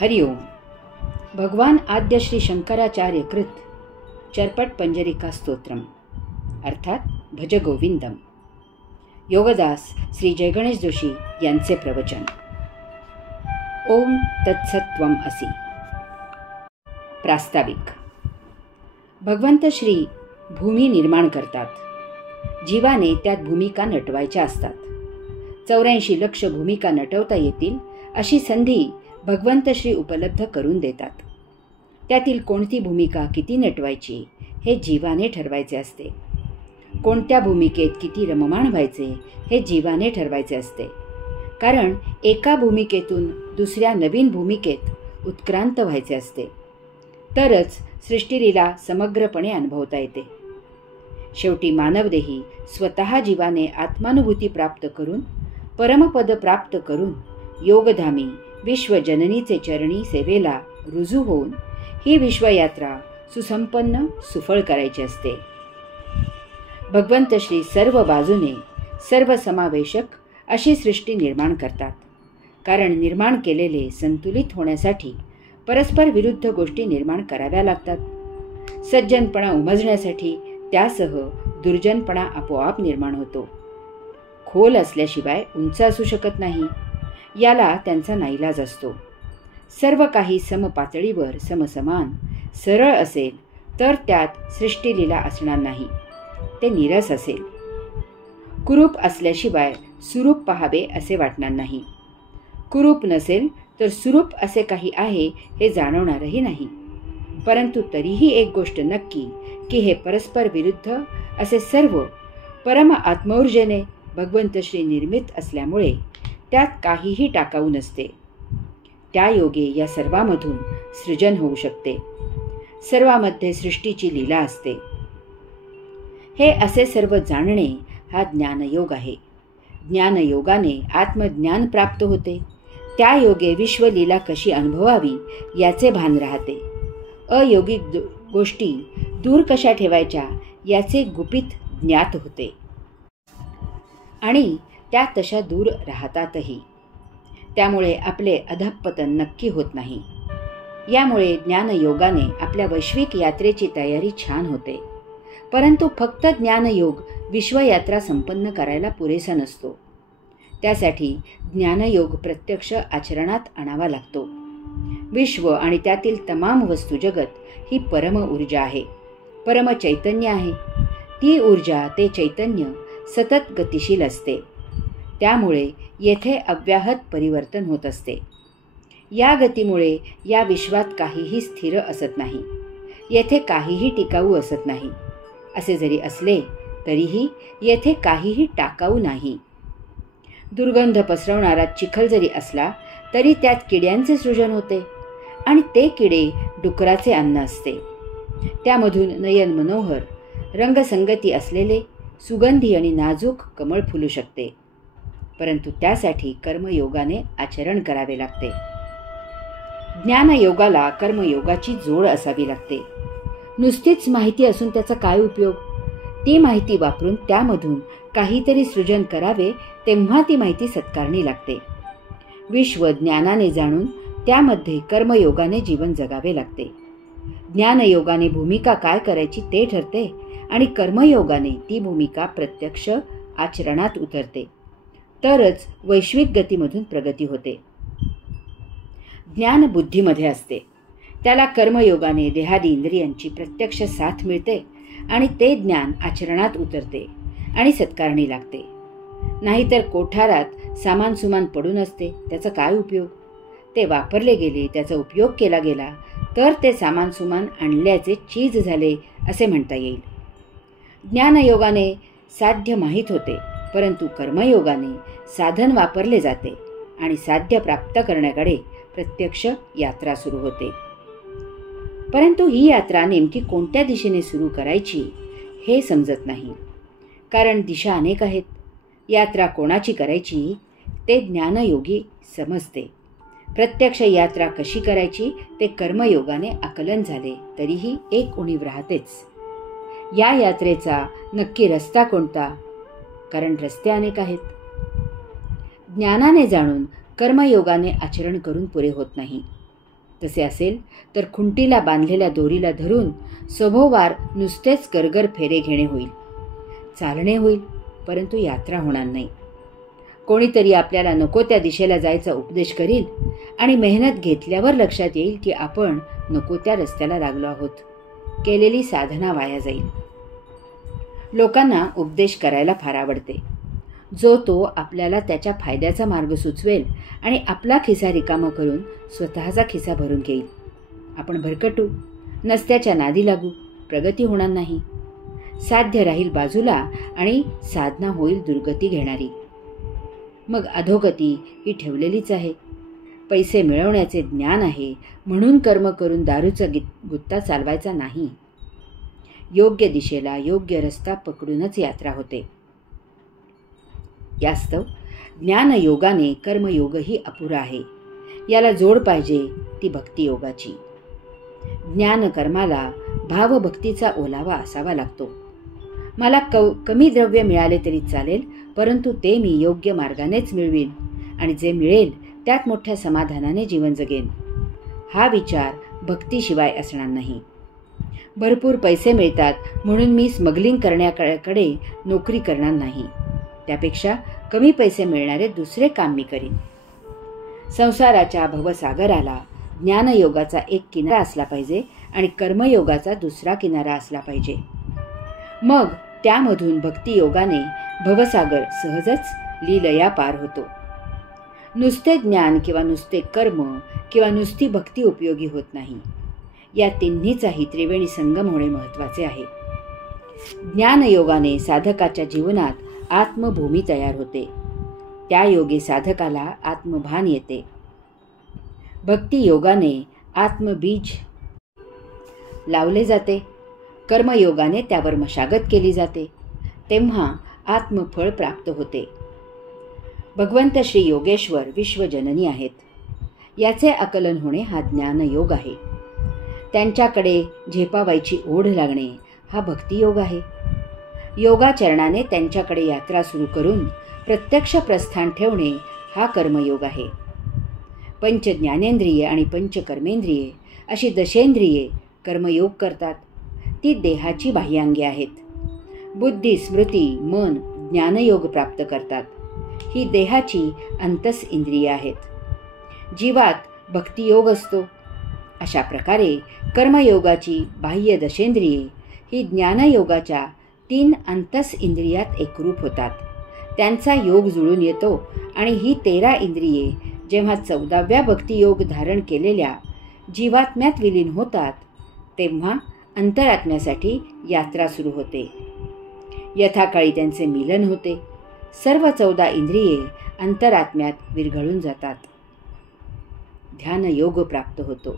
हरिओम. भगवान आद्य श्री शंकराचार्य कृत चरपट पंजरिका स्तोत्रम अर्थात भज गोविंदम. योगदास श्री जयगणेश जोशी यांचे प्रवचन. ओम तत्सत्वम असी. प्रास्ताविक. भगवंत श्री भूमी निर्माण करतात. जीवाने त्यात भूमिका नटवायच्या असतात. 84 लक्ष भूमिका नटवता येतील अशी संधी भगवंत श्री उपलब्ध करून देतात. त्यातील कोणती भूमिका किती नटवायची हे जीवाने ठरवायचे असते. कोणत्या भूमिकेत किती रममाण व्हायचे हे जीवाने ठरवायचे असते. कारण एका भूमिकेतून दुसऱ्या नवीन भूमिकेत उत्क्रांत व्हायचे असते. तरच सृष्टीलीला समग्रपणे अनुभवता येते. शेवटी मानवदेही स्वतः जीवाने आत्मानुभूती प्राप्त करून परमपद प्राप्त करून योगधामी विश्वजननीचे चरणी सेवेला रुजू होऊन ही विश्वयात्रा सुसंपन्न सुफळ करायची असते. भगवंत श्री सर्व बाजूने सर्वसमावेशक अशी सृष्टी निर्माण करतात. कारण निर्माण केलेले संतुलित होण्यासाठी परस्पर विरुद्ध गोष्टी निर्माण कराव्या लागतात. सज्जनपणा उमजण्यासाठी त्यासह दुर्जनपणा आपोआप निर्माण होतो. खोल असल्याशिवाय उंच असू शकत नाही, याला त्यांचा नाईलाज असतो. सर्व काही समपातळीवर समसमान सरळ असेल तर त्यात सृष्टीलीला असणार नाही, ते नीरस असेल. कुरूप असल्याशिवाय सुरूप पहावे असे वाटणार नाही. कुरूप नसेल तर सुरूप असे काही आहे हे जाणवणारही नाही. परंतु तरीही एक गोष्ट नक्की की हे परस्पर विरुद्ध असे सर्व परम आत्मऊर्जेने भगवंत श्री निर्मित असल्यामुळे त्यात काहीही टाकाऊ नसते. त्या योगे या सर्वामधून सृजन होऊ शकते. सर्वामध्ये सृष्टीची लीला असते. हे असे सर्व जाणणे हा ज्ञानयोग आहे. ज्ञानयोगाने आत्मज्ञान प्राप्त होते. त्या योगे विश्वलीला कशी अनुभवावी याचे भान राहते. अयोगिक गोष्टी दूर कशा ठेवायच्या याचे गुपित ज्ञात होते आणि त्या तशा दूर राहतातही. त्यामुळे आपले अधःपतन नक्की होत नाही. यामुळे ज्ञानयोगाने आपल्या वैश्विक यात्रेची तयारी छान होते. परंतु फक्त ज्ञानयोग विश्वयात्रा संपन्न करायला पुरेसा नसतो. त्यासाठी ज्ञानयोग प्रत्यक्ष आचरणात आणावा लागतो. विश्व आणि त्यातील तमाम वस्तू जगत ही परम ऊर्जा आहे, परम चैतन्य आहे. ती ऊर्जा, ते चैतन्य सतत गतिशील असते. त्यामुळे येथे अव्याहत परिवर्तन होत असते. या गतीमुळे या विश्वात काहीही स्थिर असत नाही. येथे काहीही टिकाऊ असत नाही. असे जरी असले तरीही येथे काहीही टाकाऊ नाही. दुर्गंध पसरवणारा चिखल जरी असला तरी त्यात किड्यांचे सृजन होते आणि ते किडे डुकराचे अन्न असते. त्यामधून नयन मनोहर रंगसंगती असलेले सुगंधी आणि नाजूक कमळ फुलू शकते. परंतु त्यासाठी कर्मयोगाने आचरण करावे लागते. ज्ञानयोगाला कर्मयोगाची जोड असावी लागते. नुसतीच माहिती असून त्याचा काय उपयोग? ती माहिती वापरून त्यामधून काहीतरी सृजन करावे, तेव्हा ती माहिती सत्कारणी लागते. विश्व ज्ञानाने जाणून त्यामध्ये कर्मयोगाने जीवन जगावे लागते. ज्ञानयोगाने भूमिका काय करायची ते ठरते आणि कर्मयोगाने ती भूमिका प्रत्यक्ष आचरणात उतरते. तरच वैश्विक गतीमधून प्रगती होते. ज्ञान बुद्धीमध्ये असते. त्याला कर्मयोगाने देहादी इंद्रियांची प्रत्यक्ष साथ मिळते आणि ते ज्ञान आचरणात उतरते आणि सत्कारणी लागते. नाहीतर कोठारात सामान सुमान पडून असते, त्याचा काय उपयोग? ते वापरले गेले, त्याचा उपयोग केला गेला तर ते सामान सुमान आणल्याचे चीज झाले असे म्हणता येईल. ज्ञानयोगाने साध्य माहीत होते, परंतु कर्मयोगाने साधन वापरले जाते आणि साध्य प्राप्त करण्याकडे प्रत्यक्ष यात्रा सुरू होते. परंतु ही यात्रा नेमकी कोणत्या दिशेने सुरू करायची हे समजत नाही. कारण दिशा अनेक आहेत. यात्रा कोणाची करायची ते ज्ञानयोगी समजते. प्रत्यक्ष यात्रा कशी करायची ते कर्मयोगाने आकलन झाले तरीही एक उणीव राहतेच. या यात्रेचा नक्की रस्ता कोणता? कारण रस्ते अनेक आहेत. ज्ञानाने जाणून कर्मयोगाने आचरण करून पुरे होत नाही. तसे असेल तर खुंटीला बांधलेल्या दोरीला धरून सभोवार नुसतेच गरगर फेरे घेणे होईल. चालणे होईल, परंतु यात्रा होणार नाही. कोणीतरी आपल्याला नको त्या दिशेला जायचा उपदेश करील आणि मेहनत घेतल्यावर लक्षात येईल की आपण नको त्या रस्त्याला लागलो आहोत. केलेली साधना वाया जाईल. लोकांना उपदेश करायला फार आवडते. जो तो आपल्याला त्याच्या फायद्याचा मार्ग सुचवेल आणि आपला खिसा रिकामा करून स्वतःचा खिसा भरून घेईल. आपण भरकटू, नसत्याच्या नादी लागू, प्रगती होणार नाही. साध्य राहील बाजूला आणि साधना होईल दुर्गती घेणारी. मग अधोगती ही ठेवलेलीच आहे. पैसे मिळवण्याचे ज्ञान आहे म्हणून कर्म करून दारूचा गुत्ता चालवायचा नाही. योग्य दिशेला योग्य रस्ता पकडूनच यात्रा होते. यास्तव ज्ञानयोगाने कर्मयोगही अपुरा आहे. याला जोड पाहिजे ती भक्तियोगाची. ज्ञानकर्माला भावभक्तीचा ओलावा असावा लागतो. मला कमी द्रव्य मिळाले तरी चालेल, परंतु ते मी योग्य मार्गानेच मिळवीन आणि जे मिळेल त्यात मोठ्या समाधानाने जीवन जगेन. हा विचार भक्तीशिवाय असणार नाही. भरपूर पैसे मिळतात म्हणून मी स्मगलिंग करण्याकडे नोकरी करणार नाही. त्यापेक्षा कमी पैसे मिळणारे दुसरे काम मी करीन. संसाराच्या भवसागराला ज्ञानयोगाचा एक किनारा असला पाहिजे आणि कर्मयोगाचा दुसरा किनारा असला पाहिजे. मग त्यामधून भक्तियोगाने भवसागर सहजच लीलया पार होतो. नुसते ज्ञान किंवा नुसते कर्म किंवा नुसती भक्ती उपयोगी होत नाही. या तिन्हीचाही त्रिवेणी संगम होणे महत्त्वाचे आहे. ज्ञानयोगाने साधकाच्या जीवनात आत्मभूमी तयार होते. त्या योगे साधकाला आत्मभान येते. भक्तियोगाने आत्मबीज लावले जाते. कर्मयोगाने त्यावर मशागत केली जाते. तेव्हा आत्मफळ प्राप्त होते. भगवंत श्री योगेश्वर विश्वजननी आहेत. याचे आकलन होणे हा ज्ञानयोग आहे. त्यांच्याकडे झेपावायची ओढ लागणे हा भक्तियोग आहे. योगाचरणाने त्यांच्याकडे यात्रा सुरू करून प्रत्यक्ष प्रस्थान ठेवणे हा कर्मयोग आहे. पंच ज्ञानेंद्रिये आणि पंच कर्मेंद्रिये अशी दशेंद्रिये कर्मयोग करतात. ती देहाची बाह्यांगे आहेत. बुद्धी, स्मृती, मन ज्ञानयोग प्राप्त करतात. ही देहाची अंतस इंद्रिये आहेत. जीवात भक्तियोग असतो. अशा प्रकारे कर्मयोगाची बाह्य दशेंद्रिये ही ज्ञानयोगाच्या 3 अंतस इंद्रियात एकरूप होतात. त्यांचा योग जुळून येतो आणि ही 13 इंद्रिये जेव्हा 14व्या भक्तियोग धारण केलेल्या जीवात्म्यात विलीन होतात तेव्हा अंतरात्म्यासाठी यात्रा सुरू होते. यथाकाळी त्यांचे मिलन होते. सर्व 14 इंद्रिये अंतरात्म्यात विरघळून जातात. ध्यानयोग प्राप्त होतो.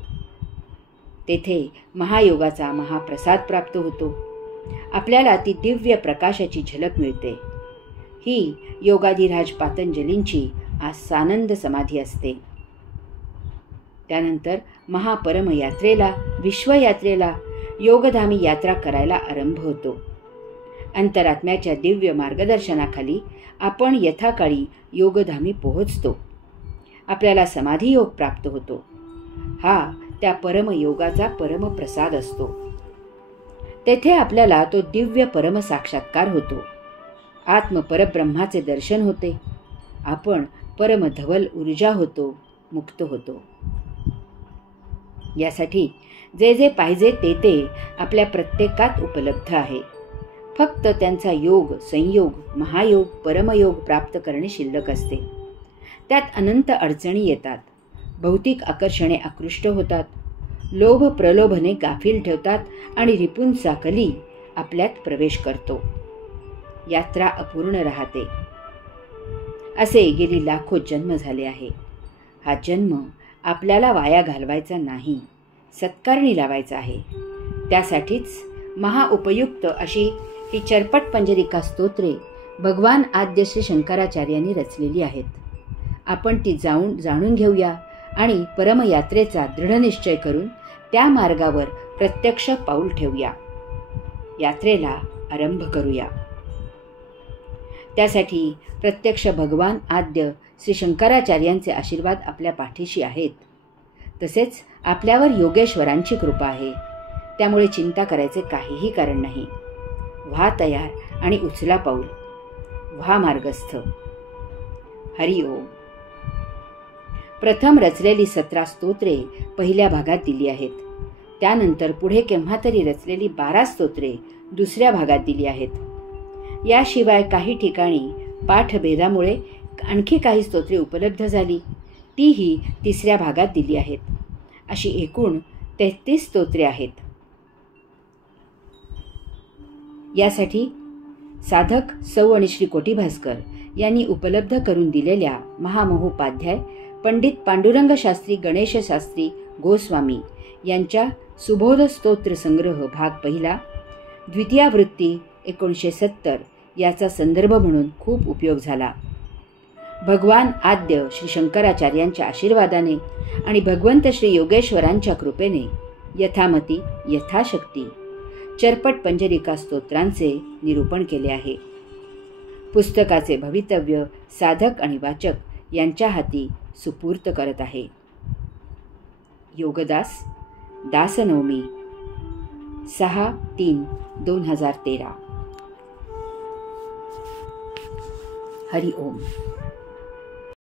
तेथे महायोगाचा महाप्रसाद प्राप्त होतो. आपल्याला ती दिव्य प्रकाशाची झलक मिळते. ही योगाधिराज पातंजलींची सानंद समाधी असते. त्यानंतर महापरम यात्रेला, विश्वयात्रेला योगधामी यात्रा करायला आरंभ होतो. अंतरात्म्याच्या दिव्य मार्गदर्शनाखाली आपण यथाकाळी योगधामी पोहोचतो. आपल्याला समाधी योग प्राप्त होतो. हा त्या परमयोगाचा परमप्रसाद असतो. तेथे आपल्याला तो दिव्य परम साक्षात्कार होतो. आत्मपरब्रह्माचे दर्शन होते. आपण परमधवल ऊर्जा होतो, मुक्त होतो. यासाठी जे जे पाहिजे ते आपल्या प्रत्येकात उपलब्ध आहे. फक्त त्यांचा योग, संयोग, महायोग, परमयोग प्राप्त करणे शिल्लक असते. त्यात अनंत अडचणी येतात. भौतिक आकर्षणे आकृष्ट होतात. लोभ प्रलोभने गाफील ठेवतात आणि रिपुंचा कली आपल्यात प्रवेश करतो. यात्रा अपूर्ण राहते. असे गेली लाखो जन्म झाले आहे. हा जन्म आपल्याला वाया घालवायचा नाही, सत्कारणी लावायचा आहे. त्यासाठीच महाउपयुक्त अशी ही चरपट पंजरिका स्तोत्रे भगवान आद्य श्री शंकराचार्यांनी रचलेली आहेत. आपण ती जाणून घेऊया आणि परमयात्रेचा दृढनिश्चय करून त्या मार्गावर प्रत्यक्ष पाऊल ठेवूया. यात्रेला आरंभ करूया. त्यासाठी प्रत्यक्ष भगवान आद्य श्री शंकराचार्यांचे आशीर्वाद आपल्या पाठीशी आहेत. तसेच आपल्यावर योगेश्वरांची कृपा आहे. त्यामुळे चिंता करायचे काहीही कारण नाही. व्हा तयार आणि उचला पाऊल. व्हा मार्गस्थ. हरि ओम. प्रथम रचलेली 17 स्तोत्रे पहिल्या भागात दिली आहेत. त्यानंतर पुढे केव्हा तरी रचलेली 12 स्तोत्रे दुसऱ्या भागात दिली आहेत. याशिवाय काही ठिकाणी पाठभेदामुळे आणखी काही स्तोत्रे उपलब्ध झाली, तीही तिसऱ्या भागात दिली आहेत. अशी एकूण 33 स्तोत्रे आहेत. यासाठी साधक सौ आणि श्री कोटी भास्कर यांनी उपलब्ध करून दिलेल्या महामहोपाध्याय पंडित पांडुरंग शास्त्री गणेश शास्त्री गोस्वामी यांच्या सुबोध स्तोत्र संग्रह भाग पहिला द्वितीयावृत्ती 1970 याचा संदर्भ म्हणून खूप उपयोग झाला. भगवान आद्य श्री शंकराचार्यांच्या आशीर्वादाने आणि भगवंत श्री योगेश्वरांच्या कृपेने यथामती यथाशक्ती चरपट पंजरिका स्तोत्रांचे निरूपण केले आहे. पुस्तकाचे भवितव्य साधक आणि वाचक यांच्या हाती सुपूर्त करत आहे. योगदास दासनवमी 6/3/2013. हरि ओम.